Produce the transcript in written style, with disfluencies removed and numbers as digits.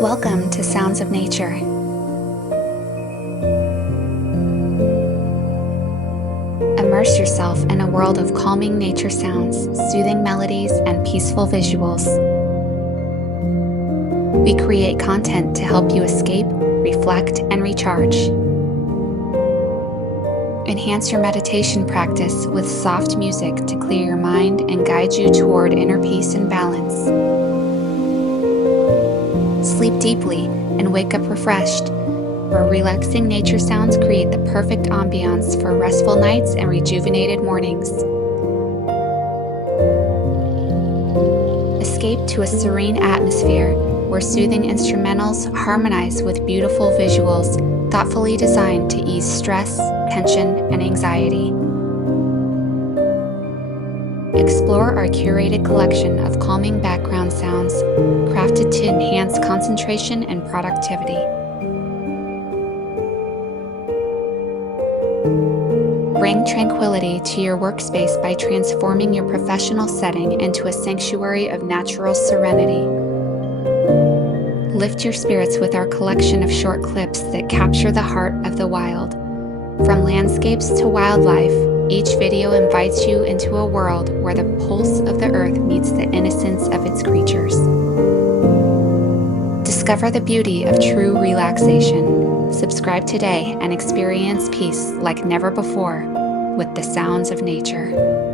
Welcome to Sounds of Nature. Immerse yourself in a world of calming nature sounds, soothing melodies, and peaceful visuals. We create content to help you escape, reflect, and recharge. Enhance your meditation practice with soft music to clear your mind and guide you toward inner peace and balance. Sleep deeply and wake up refreshed, where relaxing nature sounds create the perfect ambiance for restful nights and rejuvenated mornings. Escape to a serene atmosphere where soothing instrumentals harmonize with beautiful visuals thoughtfully designed to ease stress, tension, and anxiety. Explore our curated collection of calming background sounds crafted to enhance concentration and productivity. Bring tranquility to your workspace by transforming your professional setting into a sanctuary of natural serenity. Lift your spirits with our collection of short clips that capture the heart of the wild. From landscapes to wildlife, each video invites you into a world where the pulse of the earth meets the innocence of its creatures. Discover the beauty of true relaxation. Subscribe today and experience peace like never before with the sounds of nature.